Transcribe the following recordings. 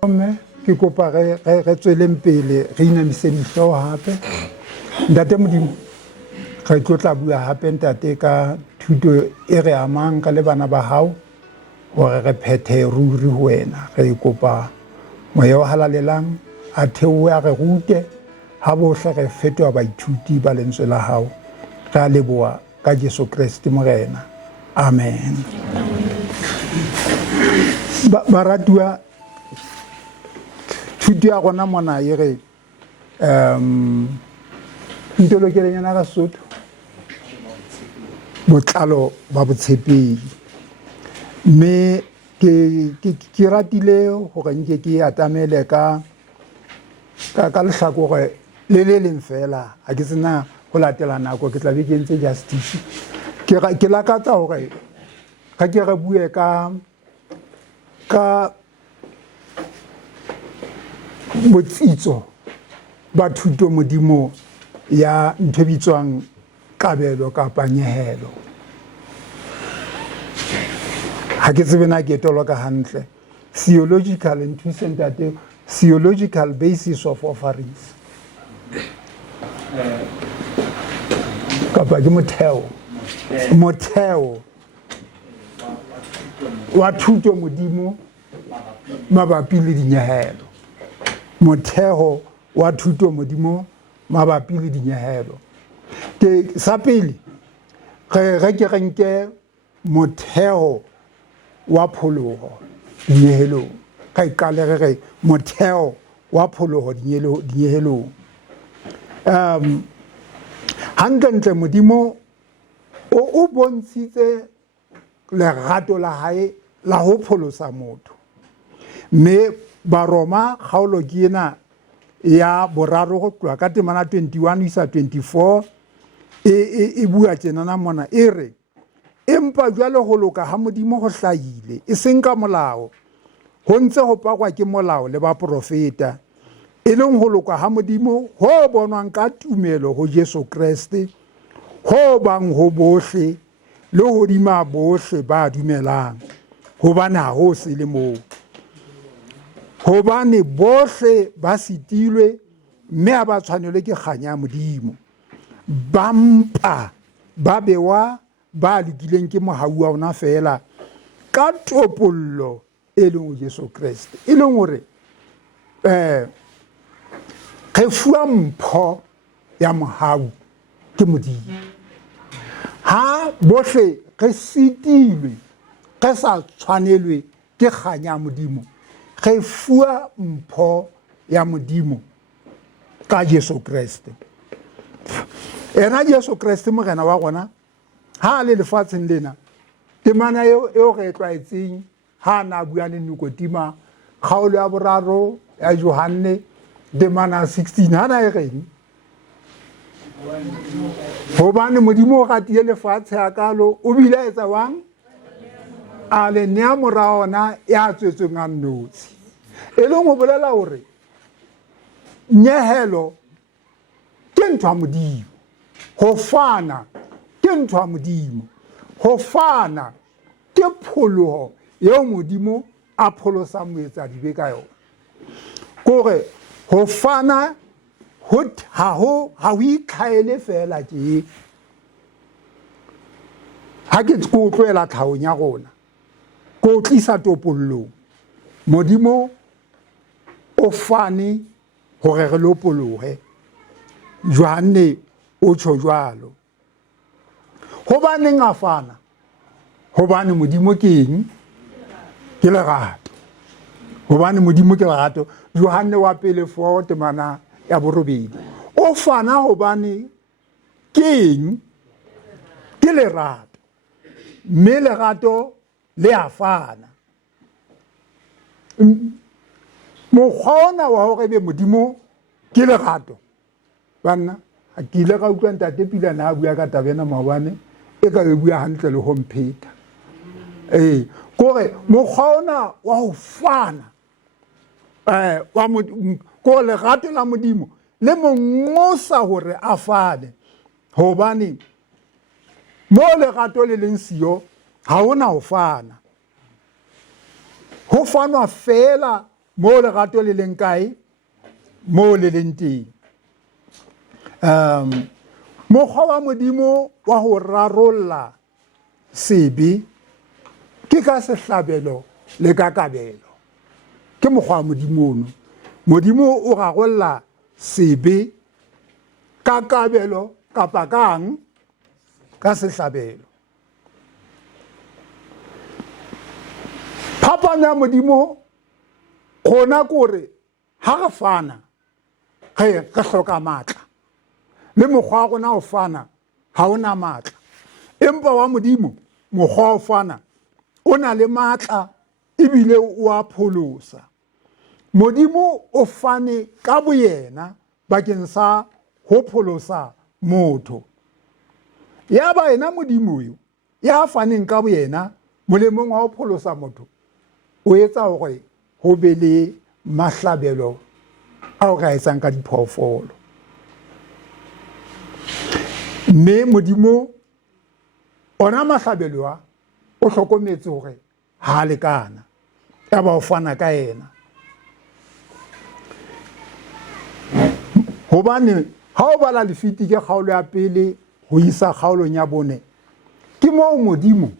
Ke kopa re tsweleng pele re inamise dihlooho hape. Ntate Modimo re tlo tla bua hape ntate ka thuto e re amang ka le bana ba hao hore re phethe ruri ho wena. Re kopa moya o halalelang a theohe a re rute ha bohle re fetoha baithuti ba lentswe la hao. Re a leboha ka Jesu Kriste Morena. Amen. Baratuwa thuto ya gona mona e re ntolokeleng ka Sotho botlalo ba botshepehi, mme ke ratile hore nke ke atamele ka lehlakore le leng fela. Ha ke sena go latela nako, ke tla be ke entse justice. Ke lakatsa hore ga ke re bue ka botsitso ba thuto modimo ya ntho bitswang kabelo kapa nyehelo. Ha ke tsebe na ke toloka hantle. Theological basis of offerings kapa ke motheo wa thuto modimo mabapi le dinyehelo. Motheo wa thuto modimo mabapi le dinyehelo. Ke sa pele re ke renke motheo wa pholoho dinyehelo. Ka ikale re motheo wa pholoho dinyehelo. Hantle modimo o bontshitse lerato la hae la ho pholosa motho, mme Baroma kgaolo ke ena ya boraro go tloha ka temana 21 isa 24 e bua tjenana mona e re, empa jwale ho loka ha modimo ho hlahile e seng ka molao, ho ntse ho pakwa ke molao le ba profeta, e leng ho loka ha modimo ho bonwang ka tumelo ho Jesu Kriste, ho bang ho bohle le hodima bohle ba dumelang, hobane ha ho se le moo. Hobane bohle ba sitilwe mme ha ba tshwanelwe ke kganya modimo, ba mpa ba bewa ba lokileng ke mohau wa ona fela ka topollo e leng Jesu Kriste, e leng hore re fuwa mpho ya mohau ke modimo. Ha bohle re sitilwe re sa tshwanelwe ke kganya modimo, re fuwa mpho ya modimo ka Jesu Kriste. Ena Jesu Kriste morena wa gona ha le lefatsheng lena, temana eo re tlwaetseng ha na bua le Nikotima kgaolo ya boraro ya Johane temana 16 hana e reng, hobane modimo o ratile lefatshe hakalo o bile a etsa wang a le nea morao ona ya tswetsweng a nnotshi, e leng ho bolela hore nyehelo ke ntho ya modimo, ho fana ke ntho ya modimo, ho fana ke pholoho eo modimo a pholosa moetsa dibe ka yona. Kore ho fana ha ho itlhaele fela ke ha ke go tloela tlhaong ya rona ko tlisa topollong. Modimo o fane hore re lopolohe, Johane o tjho jwalo. Hobaneng a fana? Hobane modimo ke eng? Ke lerato. Hobane modimo ke lerato. Johane wa pele 4 temana ya borobedi. O fana hobane ke eng? Ke lerato. Mme lerato le a fana. Mokgwa ona wa hore be modimo ke lerato, banna a ke ile ka utlwa ntate Pila na bua ka tabena maobane e ka be bua hantle le hompheta. Kore mokgwa ona wa ho fana ko lerato la modimo le mongosa hore a fane, hobane mo lerato le leng siyo ha hona ho fana. Ho fanwa fela mo lerato le leng kae mo le leng teng. Mokgwa wa Modimo wa ho rarolla sebe ke ka sehlabelo le ka kabelo. Ke mokgwa wa Modimo ono. Modimo o rarolla sebe ka kabelo kapa kang ka sehlabelo. Phapano ya Modimo gona kore ha re fana re hloka matla, le mokgwa wa rona o fana ha ona matla. Empa wa Modimo mokgwa o fana o na le matla ebile o a pholosa. Modimo o fane ka boyena bakeng sa ho pholosa motho. Ya ba ena Modimo yo ya faneng ka boyena molemong wa ho pholosa motho, o etsa hore ho be le mahlabelo ao re a etsang ka diphoofolo. Mme Modimo ona mahlabelo a o hlokometse hore ha lekana, ya ba o fana ka ena. Hobane ha o bala lefiti ke kgaolo ya pele ho isa kgaolong ya bone, ke moo Modimo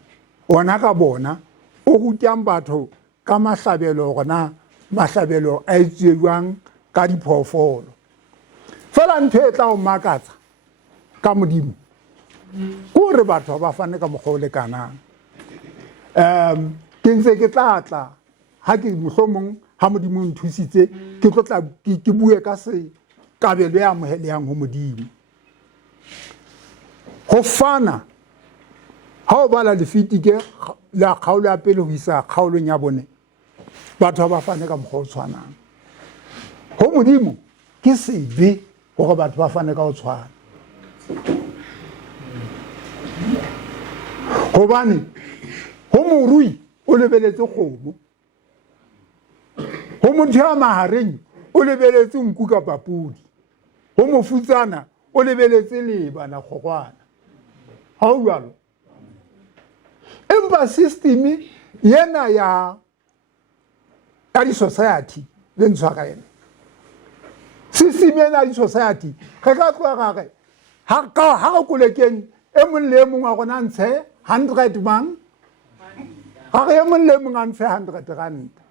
ona ka bona o rutang batho ka mahlabelo gona mahlabelo a etsuwang ka diphoofolo. Fela ntho e tla o makatsa ka Modimo ke hore batho ba fane ka mokgwa o lekanang. Ke ntse ke tlatla ha ke mohlomong ha Modimo nthusitse ke tlotla ke bue ka se kabelo ya amohelehang ho Modimo. Ho fana ha o bala lefiti ke la kgaolo ya pele ho isa kgaolong ya bone, batho ba fane ka mokgwa o tshwanang. Ho Modimo ke sebe hore batho ba fane ka ho tshwana. Hobane ho morui o lebeletse kgomo, ho motho ya mahareng o lebeletse nku kapa pudi, ho mofutsana o lebeletse lebana kgokwana. Ha o jwalo, empa system yena ya di-society le ntshwara ena, system yena ya di-society re ka tloga gage ha re kolekeng e mong le e mong wa rona ntshe 100 mang, ga re e mong le e mong a ntshe 100 ranta.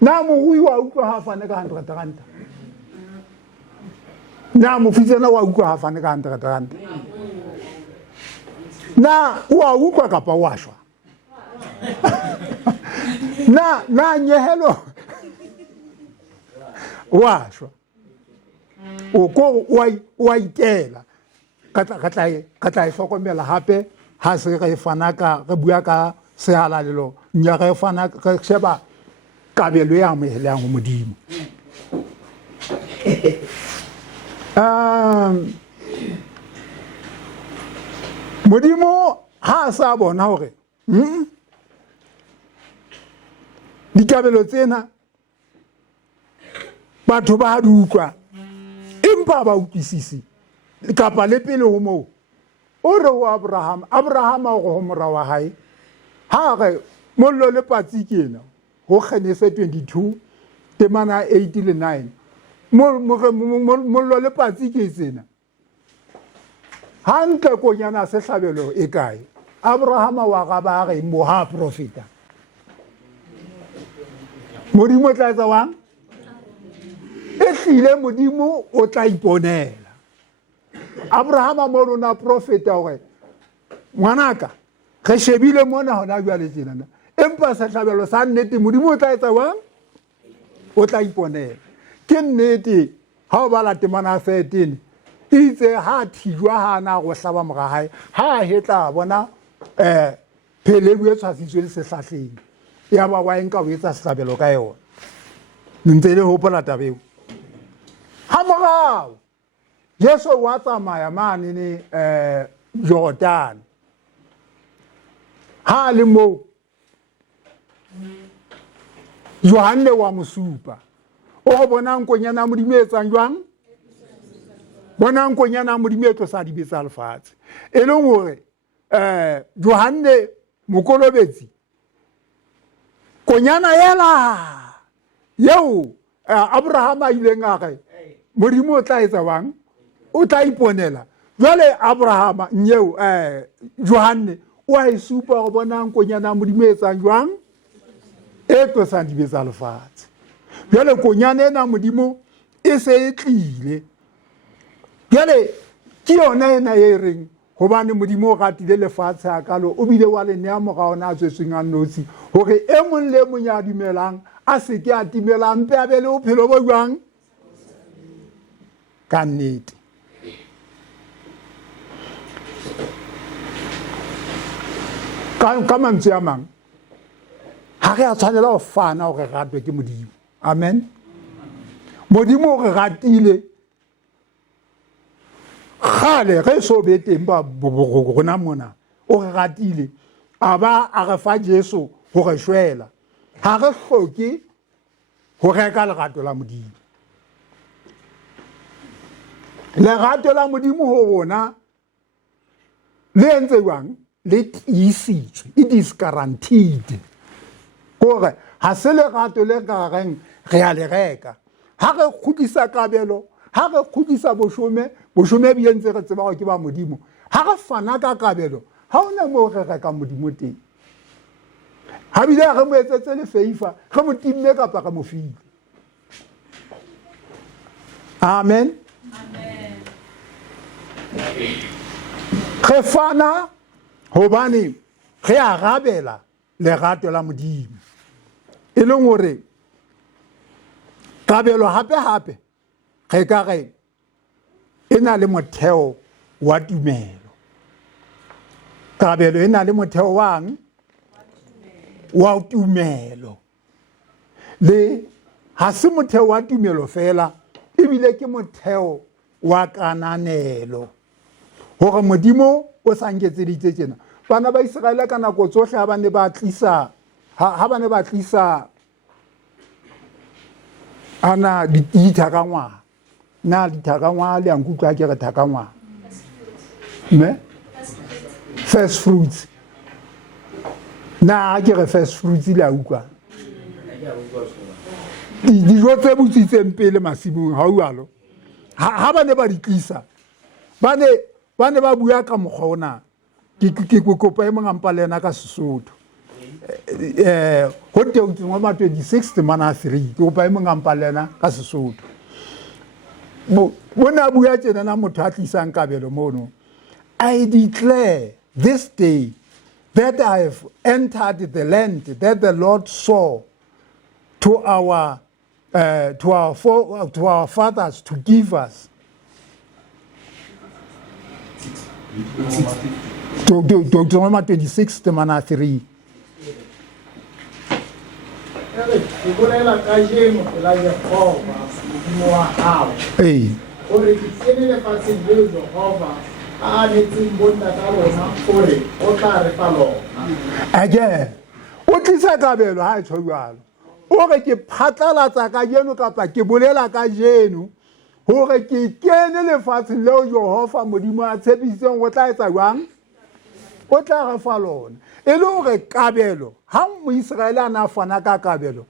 Na morui wa utlwa ha fane ka 100 ranta? Na mofutsana wa utlwa ha fane ka 100 ranta? Na wa utlwa kapa wa shwa? Na nyehelo wa shwa? O ko wa itela ka tla e hlokomela hape ha se re fana ka re bua ka sehalalelo nya re fana re sheba kabelo ya amohelehang ho Modimo. Modimo ha sa bona hore dikabelo tsena batho ba di utlwa empa ba utlwisisi kapa le pele ho moo o re ho Abraham o go ho mora wa hae ha re mollo le patsi kena ho Genesis 22 temana 8 le 9 mollo le patsi ke tsena hantle konyana se hlabelo e kae Abraham wa ga ba re mo ha profeta Modimo tla etsa wang e hlile Modimo o tla iponela Abraham mo rona profeta hore ngwanaka re shebile mona hona jwale tjena empa sa hlabelo sa nnete Modimo o tla etsa wang o tla iponela ke nnete ha o bala temana 13 itse ha thijwa hana go hlaba mora hae ha hetla bona phelebu e tshwasitswe le sehlahleng ya ba wa enka o etsa sehlabelo ka yona ntse le hopola tabeo ha morao Yesu wa tsamaya mane ne Jordan ha le mo Yohane wa mosupa o bona nkonyana Modimo etsang jwang bona nkonyana Modimo etlo sa dibetsa lefatshe e leng hore Yohane mokolobetsi konyana yela yeo Abraham a ileng a re modimo o tla etsa bang o tla iponela jwale Abraham nyeo Johanne o a e supa go bona nkonyana modimo e etsang jwang e tlosang dibe tsa lefatshe jwale konyana ena modimo e se e tlile jwale ke yona ena e reng hobane modimo o ratile lefatshe a kalo o bile wa le nea morao na a tswetsweng a notshi hore e mong le mong ya dumelang a se ke a timela mpe a be le bophelo bo jwang ka nnete ka mantswe a mang ha re a tshwanela go fana gore ratwe ke modimo amen modimo o re ratile gale ge so be teng ba rona mona o re ratile a ba a re fa Jesu go re shwela ha re hloke go reka lerato la modimo lerato la modimo ho rona le entse jwang le tiisitswe it is guaranteed gore ha se lerato le ka reng re a le reka ha re khutlisa kabelo ha re khutlisa boshome bi entse re tseba go ke ba modimo ha re fana ka kabelo ha ona mo re reka modimo teng ha bile re mo etsetse le feifa re mo timme kapa ka mo file amen re fana hobane re a rabela lerato la modimo e leng hore kabelo hape ge ka ge e na le motheo wa tumelo kabelo e na le motheo wang wa tumelo le ha se motheo wa tumelo fela ebile ke motheo wa kananelo hore modimo o sa nketseditse tsena bana ba Israele ka nako tsohle ha ba ne ba tlisa ana dithakangwa na dithakangwa le ankutla ke re thakangwa first fruits na ke re first fruits la ukwa dijo tse butsitseng pele masimong ha ualo ha ba ne ba di tlisa ba ne ba bua ka mokgona ke kopa e mongampa lena ka Sesotho ho te utswa ma 26 mana 3 ke kopa e mongampa lena ka Sesotho bona bua tsena na motho a tlisang kabelo mono I declare this day that I have entered the land that the Lord saw to our fathers to give us. Deuteronomy 26 temana 3. Hey. Again, o tlisa kabelo ha e tshwala o re ke phatlalatsa ka jeno kapa ke bolela ka jeno hore ke kene lefatsheng leo Jehova modimo a tshepisitseng go tla etsa jwang o tla re fa lona e le hore kabelo ha Moiseraele a na fana ka kabelo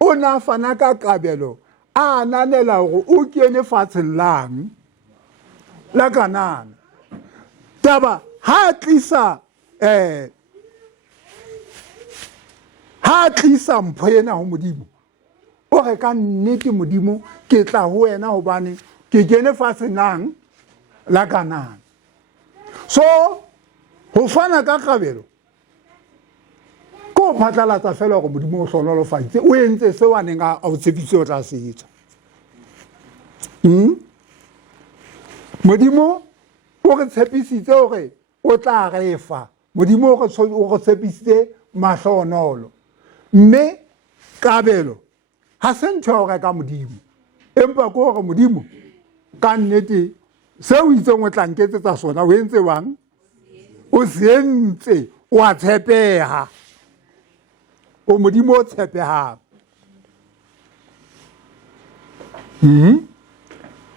o na fana ka kabelo a nanela hore o kene fatsheng lang la Kanana Taba ha tlisa mpho ena ho modimo o re ka nnete modimo ke tla ho wena hobane ke kene fatshe nang la Kanana so ho fana ka kabelo ko phatlalatsa fela go modimo o hlonolofaditse o entse se wa neng a o tshepise o tla se etsa modimo o re tshepisitse hore o tla refa modimo o re tshepisitse mahlonolo mme kabelo ha se ntho o reka modimo empa ko hore modimo ka nnete se o itseng o tla nketsetsa sona o entse wang o sentse wa tshepeha o modimo o tshepeha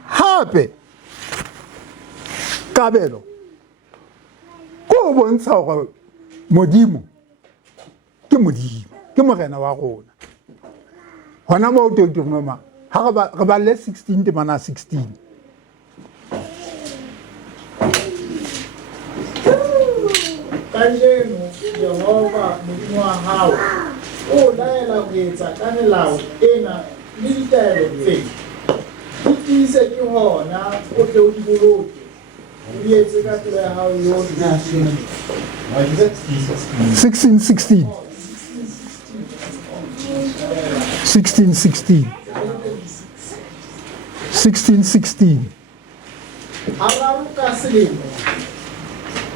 hape kabelo ko bontsha gore modimo ke morena wa rona hona mo Deuteronomy ha re ba le 16 temana 16 Kanjeno Jehova Modimo wa hao o laela ho etsa ka melao ena le ditaelo tse tiise ke hona o tle o di boloke o di etse ka tsela ya hao yohle 16:16 16:16 Hararo ka selemo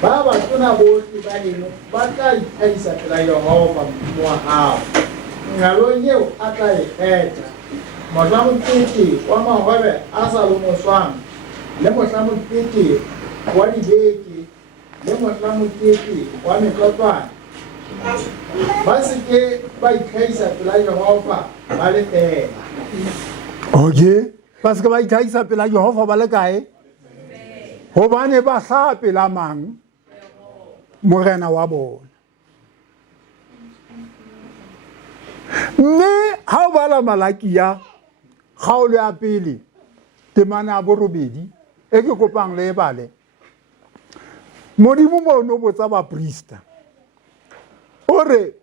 ba batona bohle ba heno ba tla iphahisa pela Yehova Modimo wa hao ngalong eo a tla e kgetha mohla mokete wa mahwebe a sa lomoswang le mohla mokete wa dibeke le mohla mokete wa metlotlwana ba se ke ba iphahisa pela Yehova ba le fela. okay ba se ke ba iphahisa pela Jehova ba le kae hobane ba hla pela mang morena wa bona mme ha o bala Malakia kgaolo ya pele temana ya borobedi e ke kopang le bale modimo mo no botsa ba priesta ore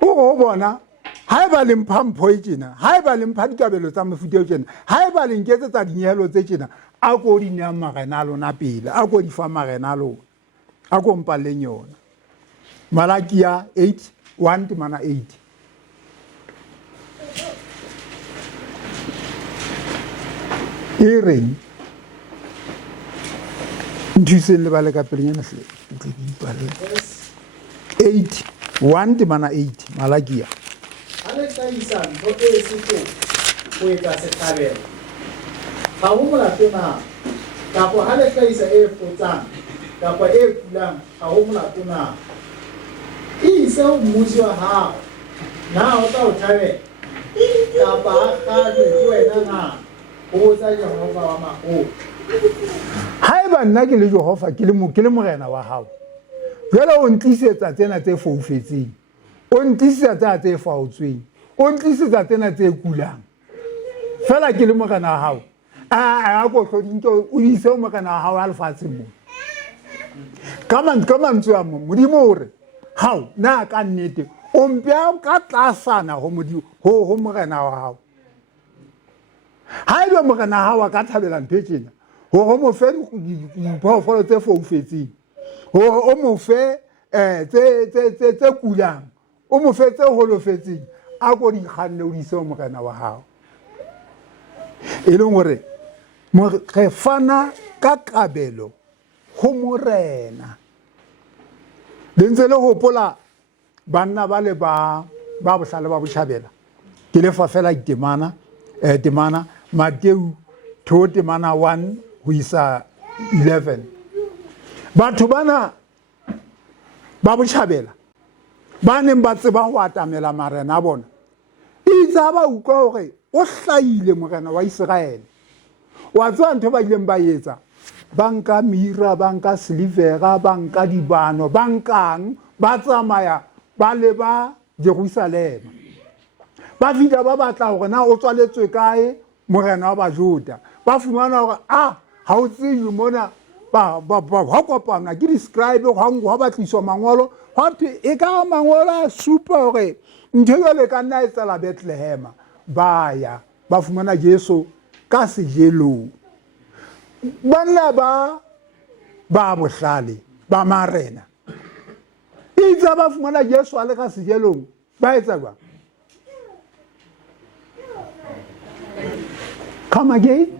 o bona ha e ba le mphampho e tjena ha e ba le mpha dikabelo tsa mefuta e tjena ha e ba le nketse tsa dinyehelo tse tjena a ko di nea marena a lona pele a ko di fa marena a lona a ko mpalleng yona Malakia 8:1 temana 8 e reng nthuseng le bale ka pelenyana 8:1 temana 8 Malakia Ha le hlahisa ntho e setso ho etsa sekgabelo ha ho molato na kapa ha le hlahisa e fotsang kapa e kulang ha ho molato na ise ho mmusi wa hao na o tla o thabela kapa ha kgale ke wena na ho tsa Jehova wa maholo haeba nna ke le Jehova ke le morena wa hao jwale o ntlisetsa tsena tse foufetseng o ntlisetsa tse faotsweng o ntlisetsa tsena tse kulang fela ke le morena wa hao a go hlodinke o ise o morena wa hao a lefatsheng mo ka mantswe a mo modimo hore hao na ka nnete o mpya ka tlasana ho morena wa hao ha ile morena wa hao a ka thabela ntho e tjena hore mo fe diphoofolo tse foufetseng hore o mo fe tse kulang o mo fe tse holofetseng a go di kganne o di se morena wa hao e leng hore re fana ka kabelo ho morena le ntse le hopola banna ba le ba bohlale ba botjhabela ke le fa fela temana Matthew 2 temana 1 ho isa 11 batho bana ba botjhabela ba neng ba tseba ho atamela marena a bona itse ba utlwa hore o hlahile morena wa Israel wa tswa ntho ba ileng ba etsa banka mira banka silivera banka dibano bankang ba tsamaya ba le ba Jerusalem ba fihla ba batla hore na o tswaletswe kae morena wa Bajuda ba fumana hore ha o tsebe mona ba kopana ke describe ha ba tliswa mangolo ha e ka mangolo a supa hore ntho le ka nna e tsela Bethlehem ba fumana Jesu ka sejelo banna ba bohlale ba marena itse ba fumana Jesu a le ka sejelong ba etsa jwang come again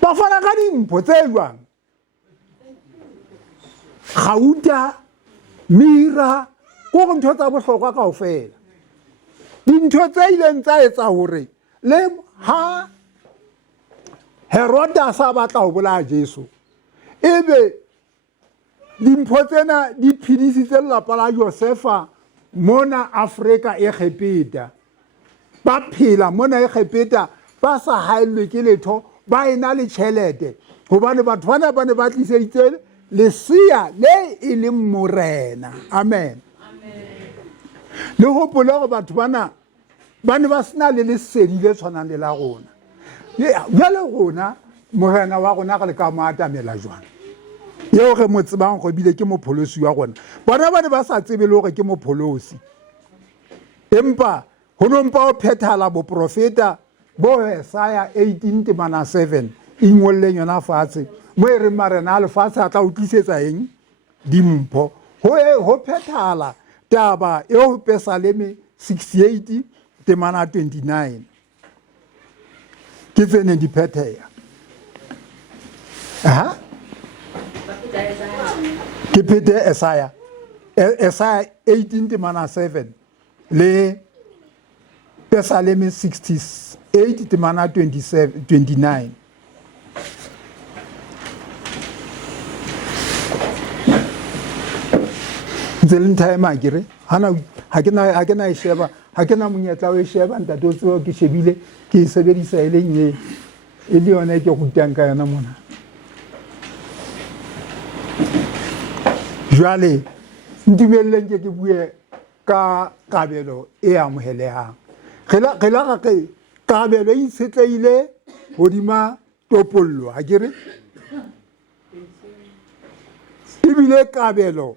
ba fana ka dimpho tse jwang gauta mira go ntho tsa bohlokwa kaofela dintho tse ileng tsa etsa hore le ha Herodas a batla ho bolaya Jesu ebe dimpho tsena di phidisitse lelapa la Josefa mona Afrika e Egepeta ba phela mona Egepeta ba sa haellwe ke letho ba ena le tjhelete hobane batho bana ba ne ba tliseditse lesia le e leng morena amen le hopola go batho bana ba ne ba sena le lesedi le tshwanang le la rona jale rona morena wa rona ga le ka mo atamela jwana yeo ge mo tsebang go bile ke mopholosi wa rona bona ba ne ba sa tsebe le gore ke mopholosi empa ho nompa o phethala boprofeta bo Isaiah 18:7 ingwolleng yona fatshe mo e re marena a lefatshe a tla o tlisetsa eng dimpho ho phethala taba eo Psalm 68:29 ke tsene di phetheha ke phete Isaiah 18:7 le Psalm 68:29 Zelin time agere hana ha ke na e sheba ha ke na monyetla o e sheba ntate o tseo ke shebile ke e sebedisa e leng e le yona ke go tang ka yona mona jwale ntumelleng ke bue ka kabelo e amohelehang gela ga ke kabelo e setleile hodima topollo ha ke re ibile kabelo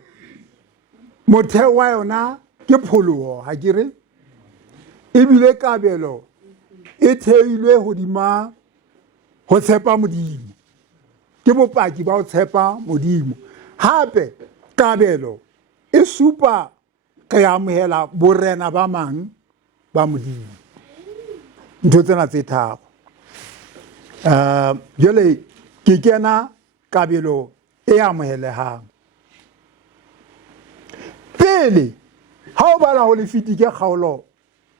motheo wa yona ke pholoho ha ke re ebile kabelo e theilwe hodima ho tshepa modimo ke bopaki ba ho tshepa modimo hape kabelo e supa ke amohela borena ba mang ba modimo ntho tsena tse tharo jole ke kena kabelo e amohelehang pele ha o bala ho le fitike kgaolo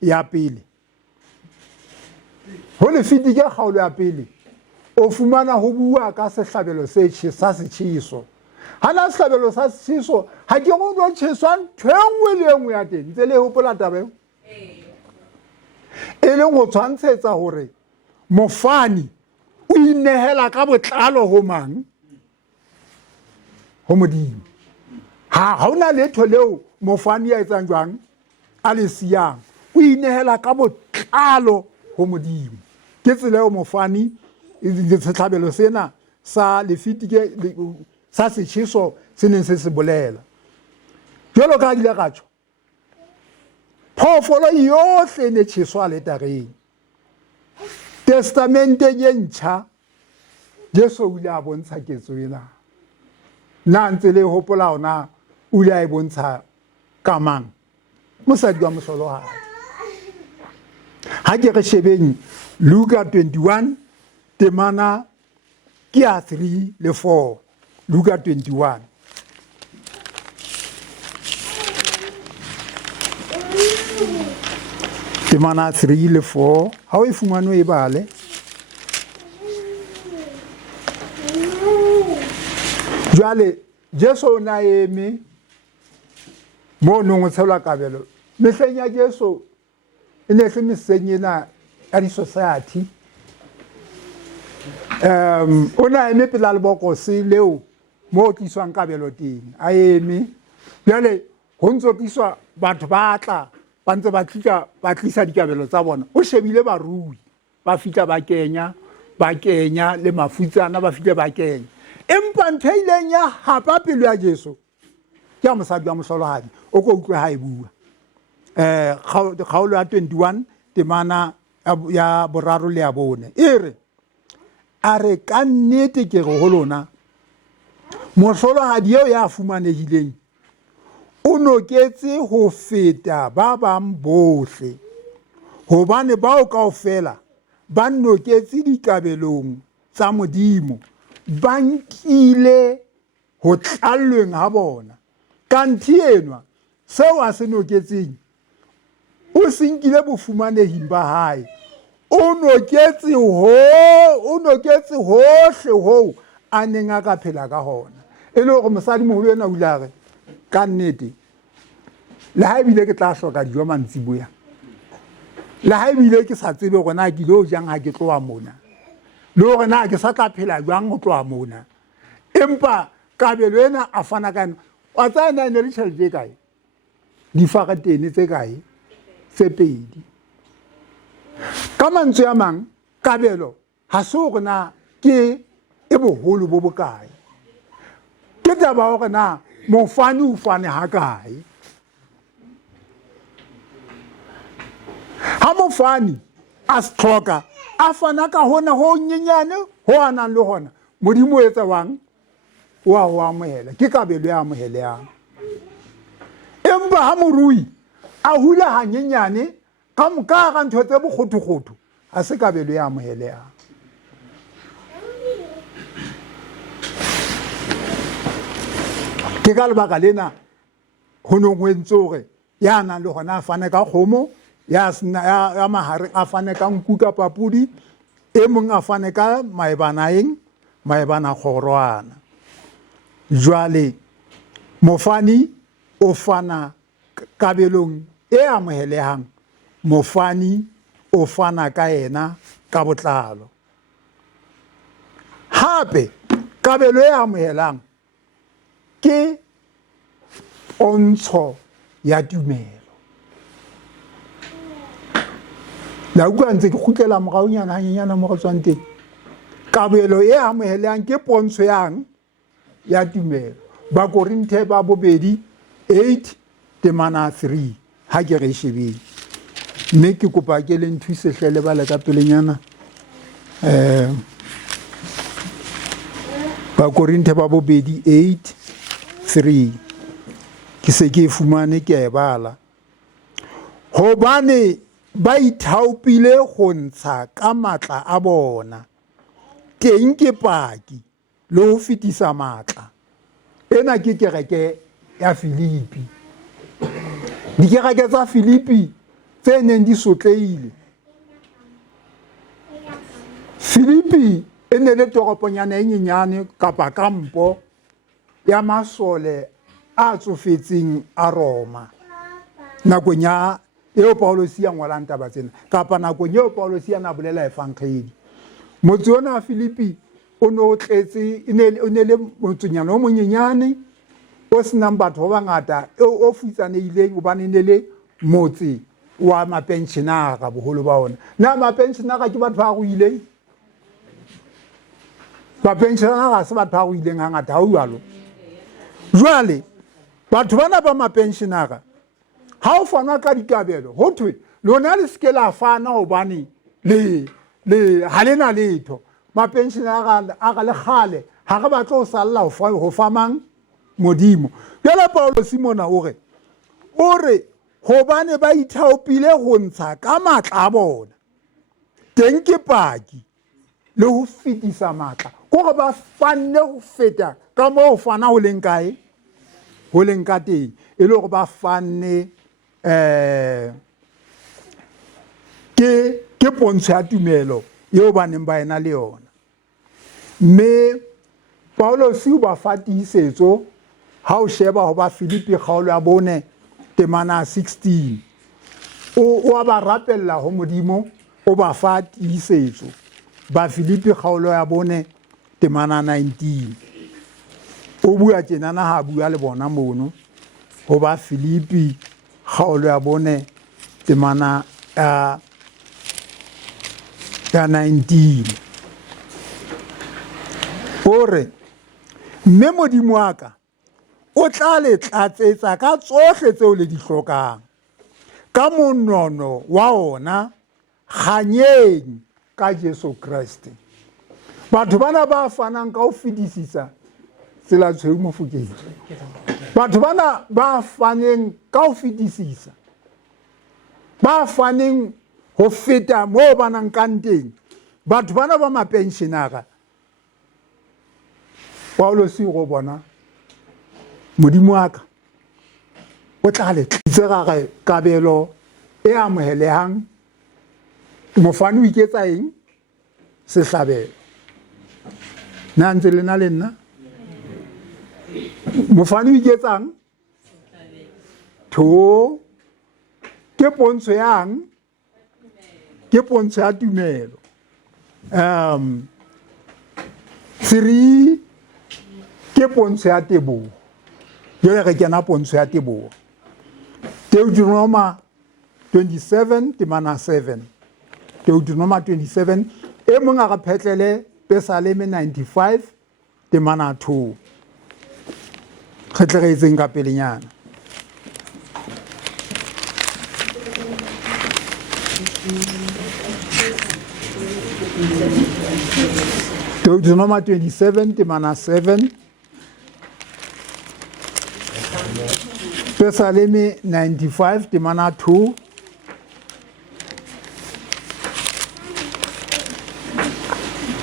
ya pele ho le fitike kgaolo ya pele o fumana ho bua ka sehlabelo se sa setjhiso hana sehlabelo sa setjhiso ha ke go do tsheswa ntwengwe le engwe ya teng ntse le hopola taba e leng go tshwantshetsa hore mofani o inehela ka botlalo ho mang ho modimo ha ona letho leo mofani ya etsang jwang a le siang o inehela ka botlalo ho modimo ke tsela eo mofani le setlhabelo sena sa lefitike sa setjhiso se neng se bolela jwalo ka dile gatsho phoofolo yohle ne tjheswa le tareng testamenteng e ntjha Jesu o ile a bontsha ketso ena na ntse le hopola ona o ile a e bontsha ka mang mosadi wa mosolohadi ha ke re shebeng Luka 21 temana ke a 3 le 4 Luka 21 temana 3 le 4 ha o e fumane o e bale jwale Jesu na eme mo nong tsela kabelo mehleng ya Jesu e ne se mesenyena a di society ona eme pela le bokosi leo mo tliswang kabelo teng a eme jwale ho ntso tliswa batho ba tla ba ntse ba tlisa dikabelo tsa bona o shebile barui ba fitla ba kenya le mafutsana ba fitla ba kenya empa nthaileng ya hapa pelo ya Jesu ke mosadi wa mosolohadi o ko utlwe ha e bua kgaolo ya 21 temana ya boraro le ya bone ere a re ka nnete ke go ho lona mosolohadi eo ya fumanehileng o noketse ho feta ba bang bohle hobane bao kaofela ba noketse dikabelong tsa modimo ba nkile ho tlallweng ha bona kanthi enwa seo a se noketseng o sinkile bofumanehing ba hae o noketse hohle ho a neng a ka phela ka hona e le gore mosadi moholo ena o ile a re ka nnete le ha ebile ke tla hloka dijo mantsiboya le ha ebile ke sa tsebe gore na ke lo jang ha ke tloa mona le gore na ke sa tla phela jwang go tloa mona empa kabelo ena a fana ka a tsaya na ne le tšhelete kae difaretene tse kae tse pedi. Ka mantswe a mang kabelo ha se hore na ke e boholo bo bokae, ke taba hore na mofani o fane ha kae. Ha mofani a stroka a fana ka hona ho nyenyane ho ana le hona, modimo etsa wang wa ho amohela, ke kabelo ya amohelehang. Empa ha morui a hula ha nyenyane ka ga ntho tse bokgothokgotho, ha se kabelo ya amohelehang. Ke ka lebaka lena ho no ho entse hore ya nang le hona a fane ka kgomo, ya mahareng a fane ka nku ka papudi, e mong a fane ka maebana kgorwana. Jwale mofani o fana kabelong e amohelehang, mofani o fana ka yena ka botlalo. Hape kabelo e amohelang ke pontsho ya tumelo. La utlwa ntse ke kgutlela moraonyana hanyenyana mo re tswang teng. Kabelo e amohelang ke pontsho ya tumelo. Bakorinthe ba bobedi 8:3 ha ke re shebile. Mme ke kopa ke le nthuse hlele ba le ka pelenyana. Bakorinthe ba bobedi 8:3 ke se ke fumane ke e bala. Hobane ba ithaopile ho ntsha ka matla a bona, teng ke paki le ho fetisa matla. Ena ke kereke ya Filipi. Dikereke tsa Filipi tse neng di sotlehile. Filipi e ne le toroponyana e nyenyane kapa kampo ya masole a tsofetseng a Roma. Nakong ya eo Paulus ya ngolang taba tsena, kapa nakong eo Paulus ya na bolela evankhedi. Motse ona wa Filipi o no tletse, o ne le motsonyana o monyenyane o senang batho ba bangata, o futsanehileng hobane ne le motse wa mapensionara boholo ba ona. Na mapensionara ke batho ba ruileng? Mapensionara se batho ba ruileng hangata ha o jwalo. Jwale batho bana ba mapensionara ha o fana ka dikabelo ho thwe lona le ske la fana hobane le ha lena letho. Mapensionara a le khale ha re batla ho salla ho famang modimo. Jwale Paulus mona o re hobane ba ithaopile ho ntsha ka matla a bona, teng ke paki le ho fetisa matla. Ko ba fanne ho feta ka moo ho fana ho leng kae, ho leng ka teng, e le hore ba fanne ke pontsho ya tumelo eo ba neng ba ena le yona. Mme Paulus o ba fatisetso ha o sheba ho ba Filipi kgaolo ya 4 temana 16, o ba rapella ho modimo, o ba fatisetso. Ba Filipi kgaolo ya 4 temana 19, o bua tjenana ha bua le bona mono ho ba Filipi kgaolo ya 4 temana ya 19. Ore mme modimo wa ka o tla le tlatsetsa ka tsohle tseo le di hlokang ka monono wa ona kganyeng ka Jesu Kriste. Batho bana ba fanang ka ho fetisisa tsela tshweu Mofokeng. Batho bana ba faneng ka ho fetisisa, ba faneng ho feta moo ba nang kang teng. Batho bana ba mapensionara, Paulus o bona modimo wa ka o tla le tlitse gare kabelo e amohelehang. Mofani o iketsa eng? Sehlabelo. Na ntse le na le nna? Mofani o iketsang? Tho ke pontsho yang? Ke pontsho ya tumelo. 3 ke pontsho ya teboho. Jwale re kena pontsho ya teboho. Deuteronomy 27 temana 7. Deuteronomy 27 e mong a ga phetlele Psalm 95 temana 2. Kgetlegetseng ka pelenyana. Deuteronomy 27 temana 7. Psalm 95 temana 2.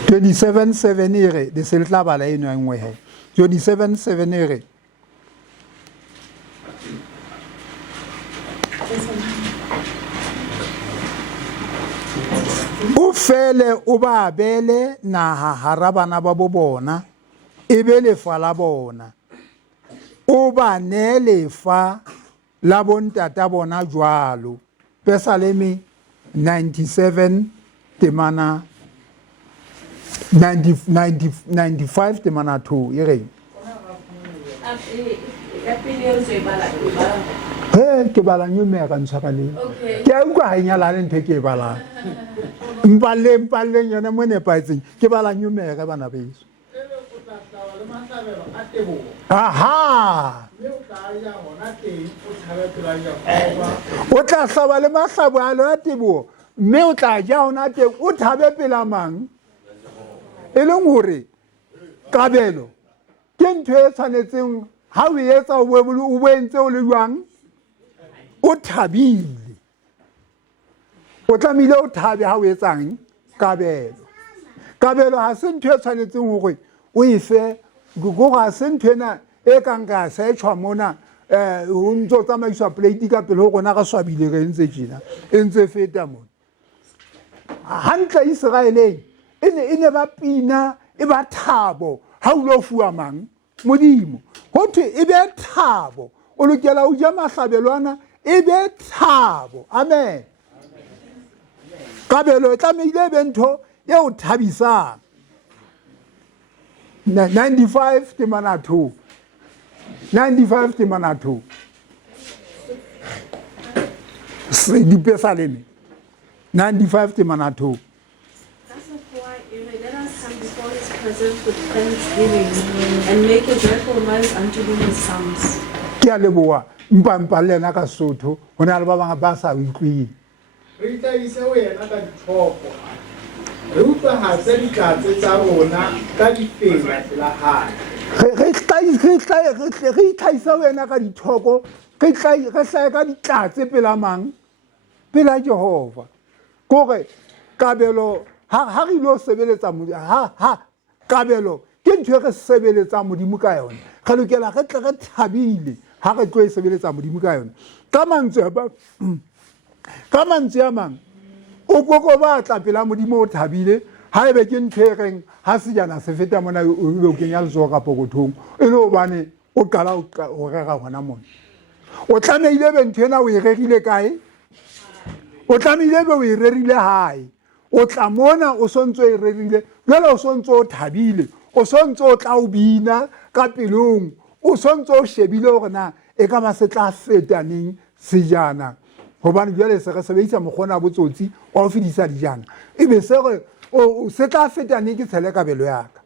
Twenty-seven seven ere de se tla bala eno engwe he 27:7 ere o fele o ba bele naha harabana ba bona e be lefa la bona o ba ne lefa la bontata bona jwalo Psalm 97 temana 95 temana 2 e reng ke bala nyume ka ntshakale ke a utlwa ha inyala le ntho ke bala mpalle yona mo nepaetseng ke bala nyume ka bana beso aha o tla hlaba le mahlabo a lo a teboho mme o tla ja ona teng o thabe pela mang e leng hore kabelo ke ntho e tshwanetseng ha o etsa o boentse o le jwang o thabile o tlamehile o thabe ha o etsang kabelo ha se ntho e tshwanetseng hore o ife go ga se ntho ena e kang ka sa etshwa mona o ntso tsamaiswa plate ka pele ho rona ga swabile re ntse tjena e ntse feta mona hantle Israeleng e ne ba pina e ba thabo ha o lo fuwa mang modimo ho thwe e be thabo o lokela o ja mahlabelwana e be thabo amen kabelo e tlamehile be ntho e o thabisang 95 temana 2 95 temana 2 di Psalm 95 temana 2 present with thanksgiving and make a joyful noise unto him with psalms. Ke a leboha mpa le na ka Sotho hona le ba bang ba sa utlwi re itaise o yena ka dithoko re utlwa ha tse ditlatse tsa rona ka difela la hae re itaisa wena ka dithoko re hlae ka ditlatse pela mang pela Jehova kore kabelo ha re lo sebeletsa modimo ha kabelo ke ntho e re sebeletsa modimo ka yona re lokela re tle re thabile ha re tlo e sebeletsa modimo ka yona ka mantswe a mang o koko ba tla pela modimo o thabile ha ebe ke ntho e reng ha sejana se feta mona o be o kenya letsoho ka pokothong e le hobane o qala ho rera hona mona o tlamehile be ntho ena o e rerile kae o tlamehile be o e rerile hae o tla mona o sontso e rerile jwale o sontso o thabile o sontso o tla o bina ka pelong o sontso o shebile hore na e ka ba se tla feta neng sejana hobane jwale se re sebedisa mokgona botsotsi wa ho fedisa dijana ebe se re se tla feta neng ke tshele kabelo ya ka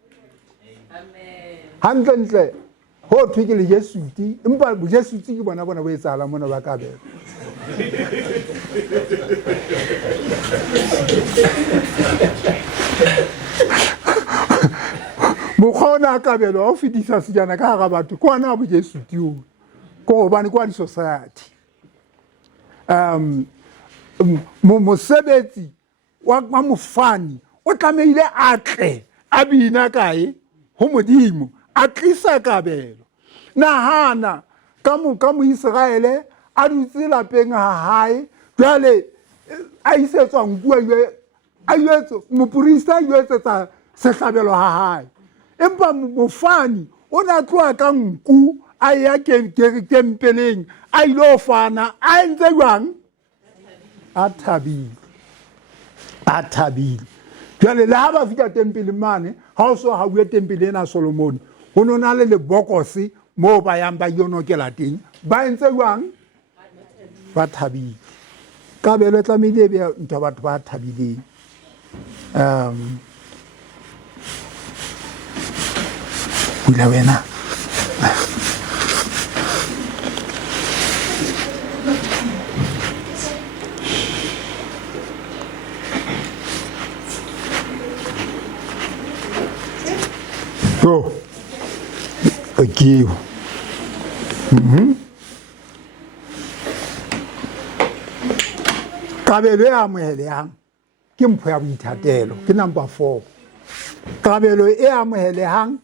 hantle ho thwe ke le Jesuti empa Jesuti ke bona bo etsahala mona ba kabelo mokgona kabelo wa ho fedisa sejana ka hara batho ko ana bo Jesuti o ko hobane kwa di society mosebetsi wa mofani o tlamehile a tle a bina kae ho modimo a tlisa kabelo nahana ka mo Israele a dutse lapeng ha hae jwale a isetswa nkuwa a yetse moporista a yetsetsa sehlabelo ha hae empa mofani o na tloa ka nku a ya tempeleng a ilo fana a entse jwang a thabile jwale le ha ba fika tempeleng mane ha o so ha bue tempeleng ena Solomon ho nona le lebokose mo ba yang ba yonokela teng ba entse jwang ba thabile. Kabelo e tlamehile e be ntho ya batho ba thabileng. Bula wena. So, thank you. Kabelo e amohelehang ke mpho ya boithatelo ke number 4. Kabelo e amohelehang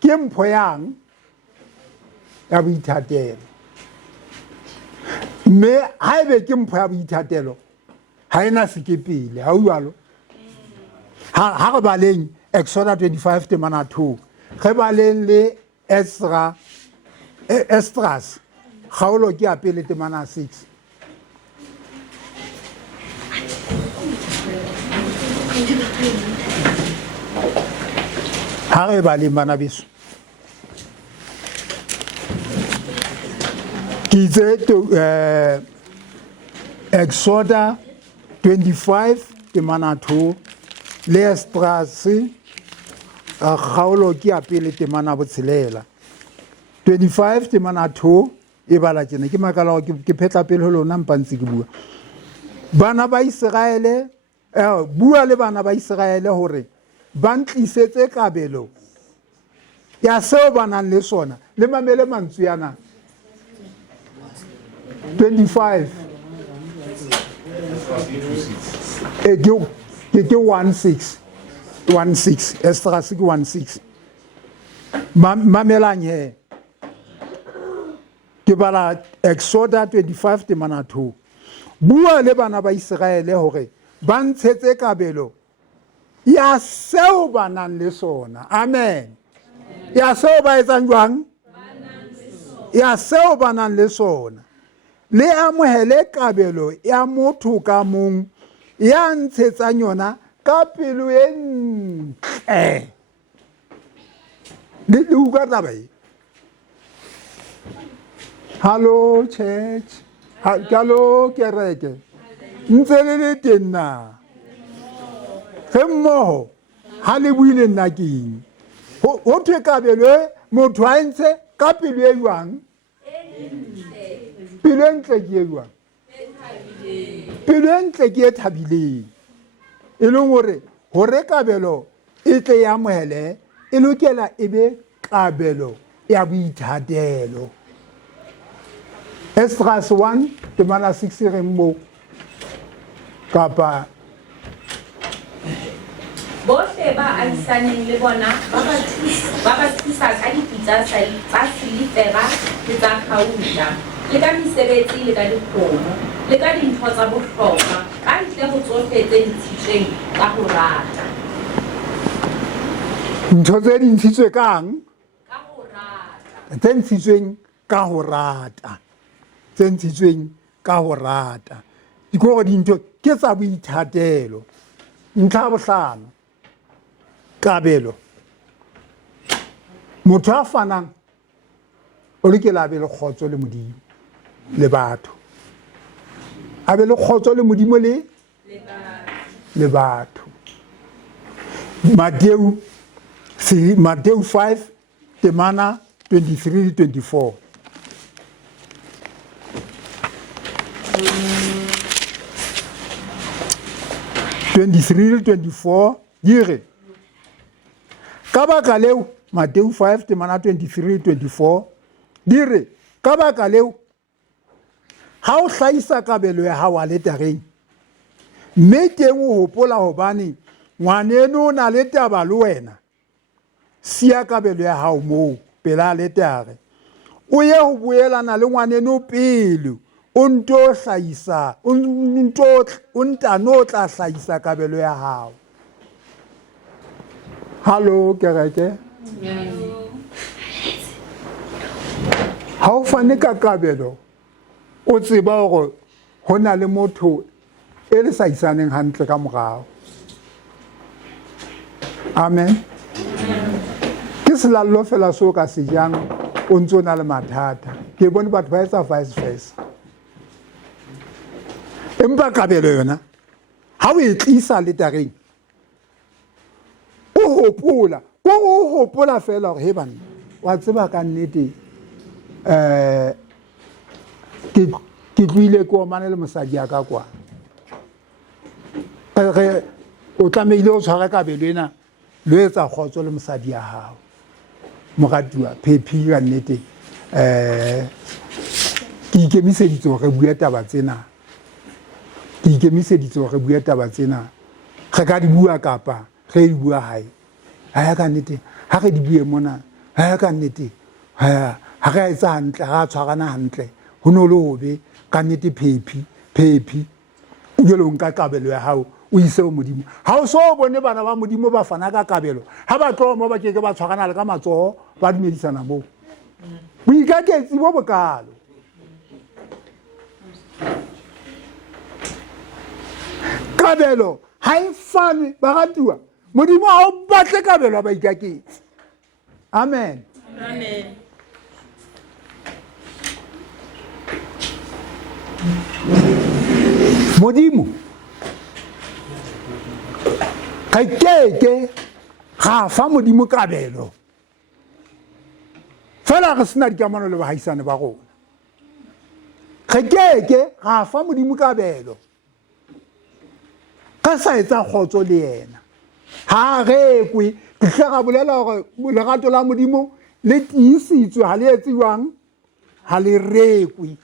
ke mpho yang ya boithatelo. Mme ha ebe ke mpho ya boithatelo ha ena sekepele ha o jwalo. Ha re baleng Exodus 25 temana 2 ge baleng le Estras kgaolo ke ya pele temana 6. Ha re baleng bana beso ke itse Exodus 25 temana 2 le Estras kgaolo ke ya pele temana botshelela. 25 temana 2 e bala tjena ke makala ke phetla pele ho lona mpa ntse ke bua. Bana ba Israele bua le bana ba Israele hore ba ntlisetse kabelo ya seo ba nang le sona le mamele mantswe yana. 25 ke 16 Estras ke 16 mamelang he ke bala Exodus 25 temana 2 bua le bana ba Israele hore ba ntshetse kabelo ya seo ba nang le sona. Amen. Ya seo ba etsang jwang? Ya seo ba nang le sona. Le amohele kabelo ya motho ka mong ya ntshetsang yona ka pelo e ntle. Le utlwa taba e? Hello church. Hello kereke. Ntse le teng na? Ge mmoho ha le buile nna ke eng? Ho thwe kabelo e motho a ntse ka pelo e jwang? Pelo e ntle ke e jwang? Pelo e ntle ke e thabileng. E leng hore kabelo e tle ya amohele e lokela e be kabelo ya boithatelo. Estras 1 temana 6 re mo kapa bohle ba aisaneng le bona ba ba thusa ka dipitsa tsa silifera le tsa kgauta le ka mesebetsi le ka dikgomo le ka dintho tsa bohlokwa ka ntle ho tsohle tse ntshitsweng ka ho rata. ntho tse di ntshitswe kang? Ka ho rata. Tse ntshitsweng ka ho rata. Tse ntshitsweng ka ho rata. Dikore dintho ke tsa boithatelo. Ntlha bohlano. Kabelo. Motho a fanang o lokela a be le kgotso le Modimo le batho. A be le kgotso le Modimo le batho. Matthew 5 temana 23 24. Twenty-three, 24, dire. Ka baka leo, Matthew 5, temana 23, 24, dire, ka baka leo, ha o hlahisa kabelo ya hao a letereng, mme teng o hopola hobane ngwaneno o na le taba le wena, siya kabelo ya hao moo pela letere. O ye ho boelana le ngwaneno pele, o ntano tla hlahisa kabelo ya hao. Hello kereke. Ha o fane ka kabelo o tseba hore ho na le motho e le sa isaneng hantle ka morao. Amen. Ke selallo fela so ka se jang o ntso na le mathata. Ke bone batho ba etsa vice versa. empa kabelo yona ha o e tlisa letareng o hopola o hopola fela hore he bana wa tseba ka nnete ke tluile ko mane le mosadi ya ka kwa o tlamehile o tshwara kabelo ena lo etsa kgotso le mosadi ya hao moratuwa phephi ka nnete ke ikemiseditse hore re bua taba tsena re ka di bua kapa re di bua hae ha ka nnete ha re di bue mona ha ka nnete ha re etsa hantle ha tshwarana hantle ho no le hobe ka nnete phephi o jelo nka kabelo ya hao o ise o modimo ha o so bone bana ba modimo ba fana ka kabelo ha ba tlo mo ba ke ba tshwarana le ka matsoho ba dumedisana mo boikaketsi bo bokalo kabelo ha e fane ba ratuwa modimo ha o batle kabelo ba ikaketsi amen modimo ga keke ga fa modimo kabelo fela re sena dikamano le bahaisane ba rona ga keke ga fa modimo kabelo ka sa etsa kgotso le yena ha rekwe ke hlaka bolela hore lerato la modimo le tiisitswe ha le etsiwang ha le rekwe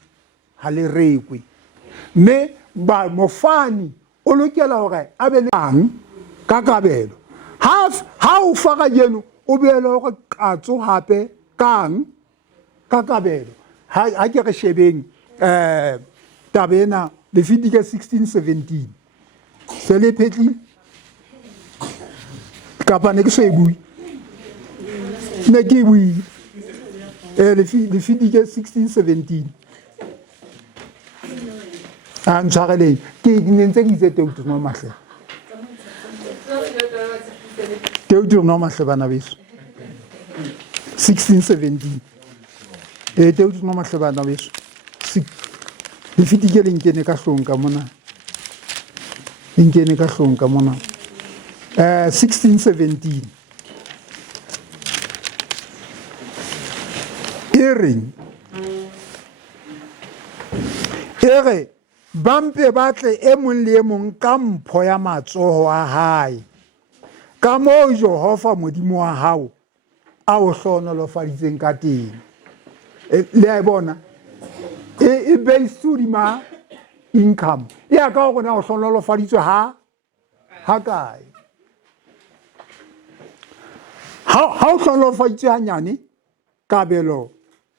mme ba mofani o lokela hore a be le bang ka kabelo ha o faka jeno o beele hore katso hape kang ka kabelo ha ke re shebeng tabena Leviticus 16:17 se le phetlile kapa ne ke se bui ne ke bui Leviticus 16:17 ntshwareleng ke ne ntse ke itse Deuteronomy mahle bana beso 16:17 Deuteronomy mahle bana beso Leviticus lenkene ka hlong ka mona 16:17 ere bampe batle e mong le e mong ka mpho ya matsoho a hae ka moo Jehova modimo wa hao a o hlonolofaditseng ka teng le a bona e based ma income ya ka go na o hlonolofaditswe ha kae ha o hlonolofaditswe hanyane kabelo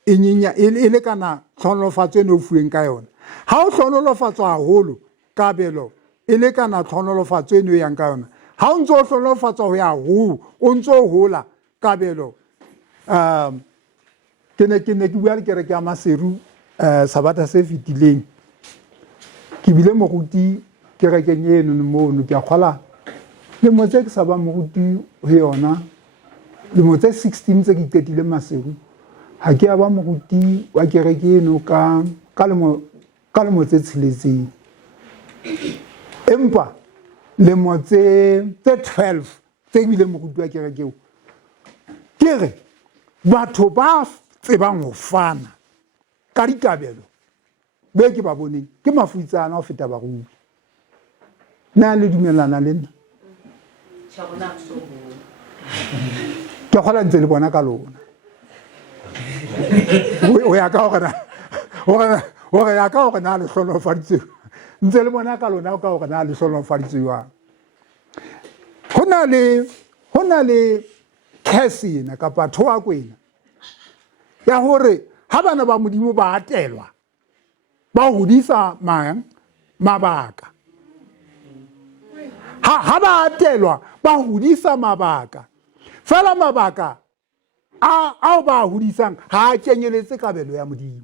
e nyenya e le kana hlonolofatswe no fueng ka yona ha o hlonolofatswa haholo kabelo e le kana hlonolofatswe no yang ka yona ha o ntso hlonolofatswa ho ya ho o ntso hola kabelo ke ne ke bua le kereke ya Maseru sabata se fitileng ke bile moruti kerekeng eno mono ke a kgola le motse ke sa ba moruti ho yona le motse 16 tse ke qetile Maseru ha ke ba moruti wa kereke eno ka le motse tshiletseng empa le motse 12 tse bile moruti wa kereke o kere batho ba tsebang ho fana ka dikabelo be ke ba boneng ke mafutsana ho feta barui na le dumelana le nna ke kgola ntse le bona ka lona o ya ka hore ya ka hore na le hlonolofaditswe ntse le bona ka lona ka hore na le hlonolofaditswe jwang ho na le case ena kapa thoa kwena ya hore ha bana ba modimo ba atelwa ba hodisa mabaka ha ba atelwa ba hodisa mabaka fela mabaka a ba hodisang ha kenyeletse kabelo ya modimo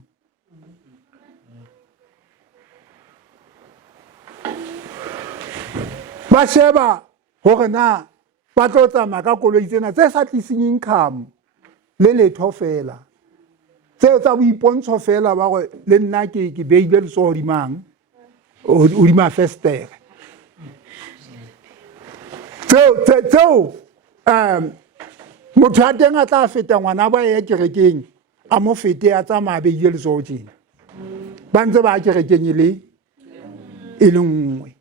ba sheba hore na ba tlo tsamaya ka koloi tsena tse sa tliseng income le letho fela tseo tsa boipontsho fela ba gore le nna ke beile letsoho dimang hodima festere tseo motho a teng a tla feta ngwana ba ya kerekeng a mo fete a tsamaya beile letsogo tjena ba ntse ba kerekeng e le nngwe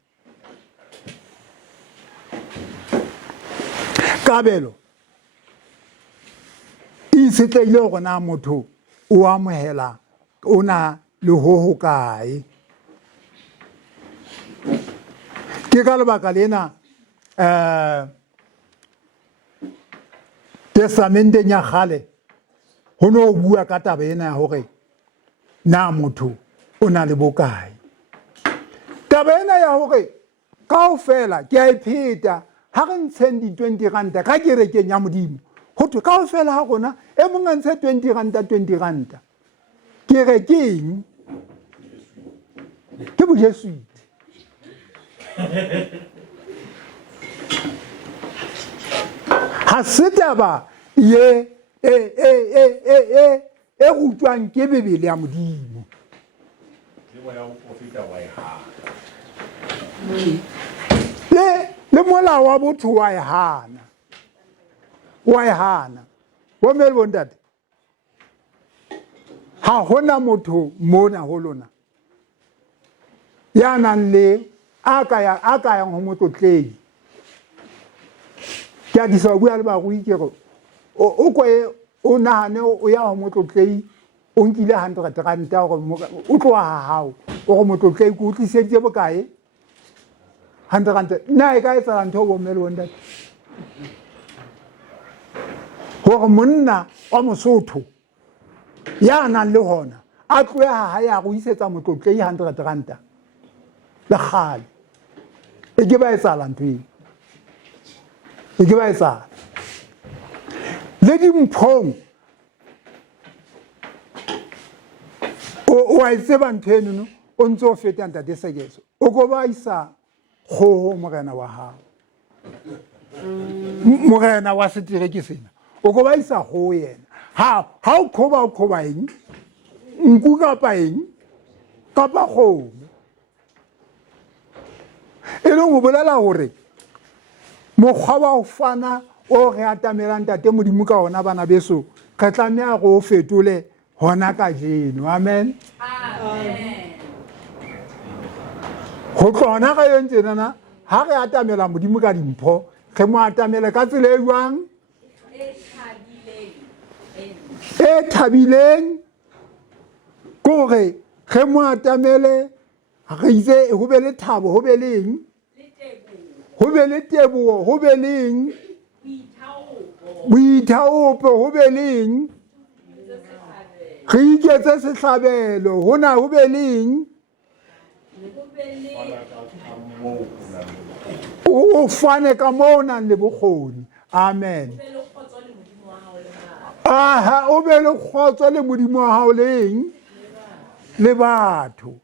kabelo e setleile gore na motho o amohela o na le ho kae ke ka lebaka lena testamenteng ya kgale ho no bua ka taba ena ya hore na motho o na le bokae taba ena ya hore kaofela ke a ipheta ha re ntsheng di-20 ranta ka kerekeng ya modimo ho thwe kaofela ha rona e mong a ntshe 20 ranta kerekeng ke bojesuite ha se taba e rutwang ke bebele ya modimo le molao wa botho wa e hana bo mme le bontate ha hona motho mona ho lona ya nang le a ka yang ho motlotlei ke a disa bua le barui ke go o kwe o nahane o ya ho motlotlei o nkile 100 ranta gore o tloa ha hao o go motlotlei go tliseditse bokae 100 ranta na e ka etsa ntho bo mme le bontate gore monna wa Mosotho ya nang le hona a tloe ha ya go isetsa motlotlei 100 ranta le kgale e ke ba etsala ntho e ke ba etsala le dimphong o a tseba ntho eno o ntse o feta ntate Sekeso o go ba isa kgoho morena wa hao morena wa setereke sena o go ba isa go yena ha o khoba eng nku kapa eng kapa kgomo e leng go bolela gore mokgwa wa ho fana o re atamelang tate modimo ka ona bana beso ka tlamea go fetole hona ka jeno amen go tlona ga yentse nana ha re atamela modimo ka dimpho ge mo atamela ka tsela e jwang e thabileng gore ge mo atamele re itse ho be le thabo ho be leng ho be le teboho ho be leng boithaopo ho be leng re iketse sehlabelo hona ho be leng o fane ka moo nang le bokgoni amen aha o be le kgotso le modimo wa hao leng le batho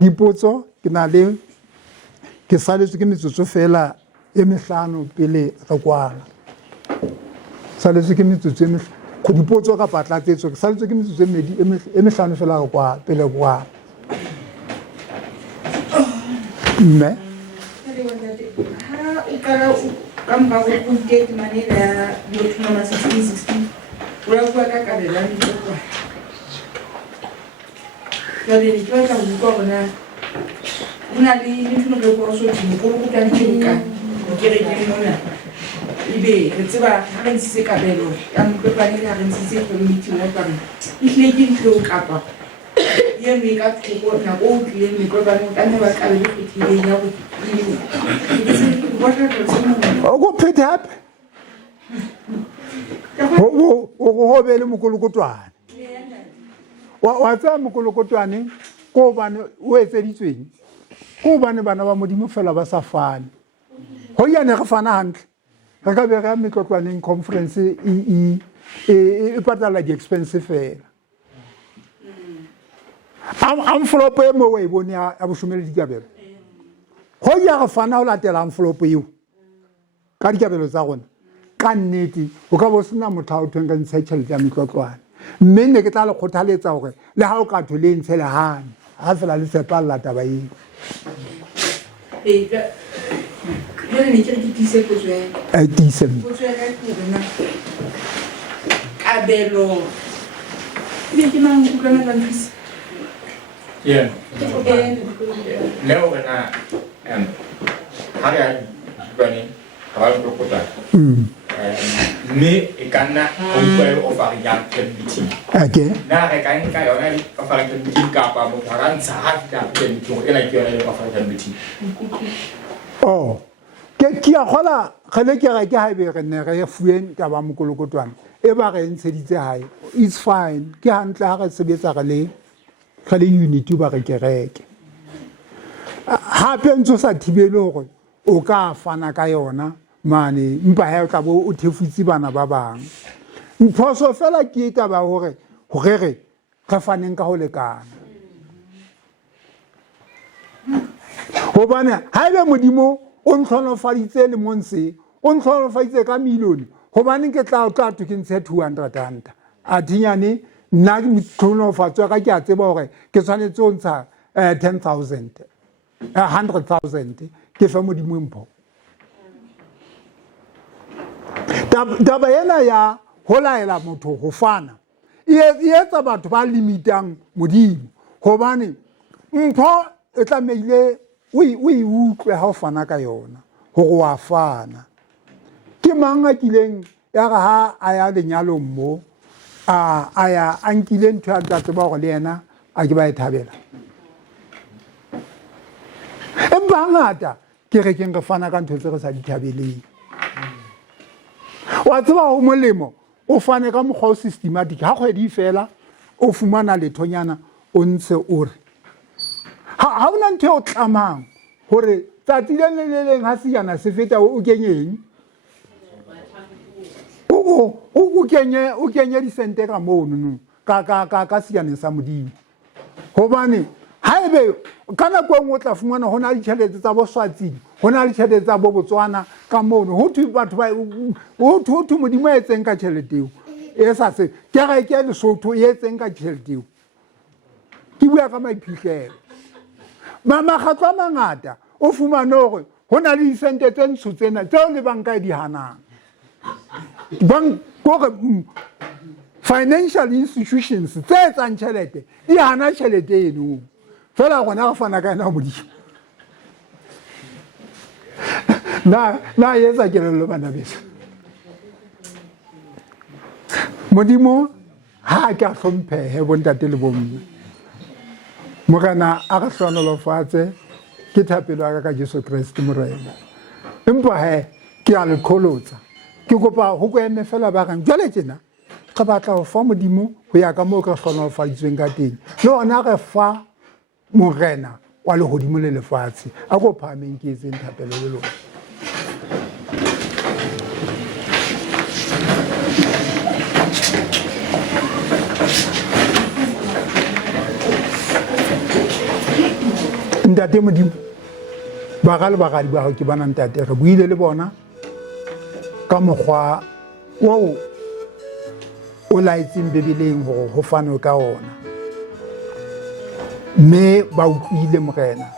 dipotso ke saletswe ke metsotso fela e mehlano pele re kwana saletswe ke metsotso go dipotso ka patlatsetso ke saletswe ke metsotso e mehlano fela re kwa pele kwa mme ha o ka mba go update manela ya motho wa 16 o bua ka kabelo ya dikwa ya le ditwa tsa go bua bona una le ntho le go so di go go tla dikka ke re ke mona ibe re tseba ha re ntse kabelo ya mpepane ha re ntse go meeting wa tsana ile ke ntlo kapa ye me ka tsoko na go tlile me go ba nka ne ba ka le fitile ya go o go pheta hape o go hobele mokolokotwane wa tsa mokolokotwane ko bane o etseditsweng ko bane bana ba modimo fela ba sa fane ho yana re fana hantle re ka be re metlotlwaneng conference e patala di expensive fela envelope e mo wa e bone ya Boshome le dikabelo ho ya re fana ho latela envelope eo ka dikabelo tsa rona ka nnete o ka bo sena motho a o thweng ka ntsha tšhelete ya metlotlwane mme ne ke tla le kgothaletsa gore le ha o ka thole ntshe le hane ha fela le sepalla taba eo. Jwale ne ke re ke tiise potso ya ka. Tiise. Potso ya ka ke hore na kabelo ebe ke mang kutlwana ka nthusa. Leo wena ha ya bane ha ba lokota mme e ka nna o offering ya meeting na re ka nka yona offering meeting kapa mo ga ntsha ha ka meeting ena ke yona offering meeting. Ke a gola gele ke ga ke ha be re ne re fueng ka ba mokolokotwana e ba re ntsheditse hae. It's fine ke hantle ha re sebetsa ga le unity ba re kereke hape ntse sa thibele hore o ka fana ka yona mane mpa ha o tla bo o thefutse bana ba bang mphoso fela ke taba hore re faneng ka ho lekana hobane ha ebe modimo o ntlhonofaditse le monse o ntlhonofaditse ka milione hobane ke tla to ke ntshe 200 rand a thinyane nna ke mtlhonofatswa ka ke a tseba hore ke tshwanetse o ntsha 10,000 100,000 ke fa modimo mpho taba ena ya ho laela motho ho fana e etsa batho ba limitang modimo hobane mpho e tlamehile o utlwe ha o fana ka yona hore wa fana ke mang a kileng ya ga ha a ya lenyalo mo a ya a nkile ntho a tseba gore le yena a ke ba e thabela empa ngata ke re ke fana ka ntho tse re sa di thabeleng wa tseba ho molemo o fane ka mokgwa o systematic ha kgwedi fela o fumana lethonyana o ntse o re ha ona ntho o tlamang hore tsatsi le leng ha siyana se feta o kenyeng o kenye disente ka mono ka siyaneng sa modimo hobane haebe ka nako engwe o tla fumana ho na le ditjhelete tsa Boswatsing ho na le ditjhelete tsa Botswana ka mono ho thwe batho ba ho thwe modimo a etseng ka tjhelete eo e sa se kereke Lesotho e etseng ka tjhelete eo ke bua ka maiphihlelo makgatlo a mangata o fumane hore ho na le disente tse ntsho tsena tseo le banka di hanang financial institutions tse etsang tjhelete di hana tjhelete eno fela gona ga fana ka ena modimo na etsa kelello bana beso modimo ha ka hlomphehe bontate le bomme morena a re hlonolofatse ke thapelo ya ka Jesu Kriste morena empa he ke a le kholotsa ke kopa ho go eme fela ba gang jwale tjena ka batla ho fa modimo ho ya ka moo ka hlonolofaditsweng ka teng le ona re fa morena wa lehodimo le lefatshe a go phameng ke etseng thapelo le lona ntate modimo ba ga le bagadi ba go ke bana ntate re buile le bona ka mokgwa o o laetseng bebeleng hore ho fanwe ka ona mme ba utlwile morena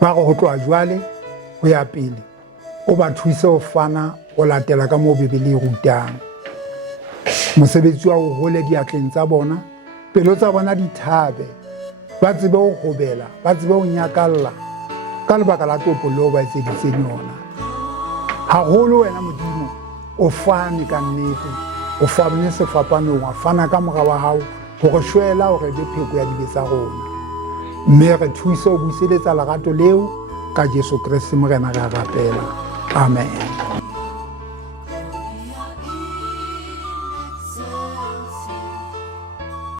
ba go tloa jwale ho ya pele o ba thuse ho fana ho latela ka moo bebele e rutang mosebetsi wa ho hole diatleng tsa bona pelo tsa bona di thabe ba tsebe ho hobela ba tsebe ho nyakalla ka lebaka la topo leo ba etseditseng yona haholo wena modimo o fane ka nnete o fane sefapanong wa fana ka mora wa hao hore shwela hore be pheko ya dibe tsa rona mme re thuse ho buseletsa lerato leo ka Jesu Kriste morena ra rapela amen.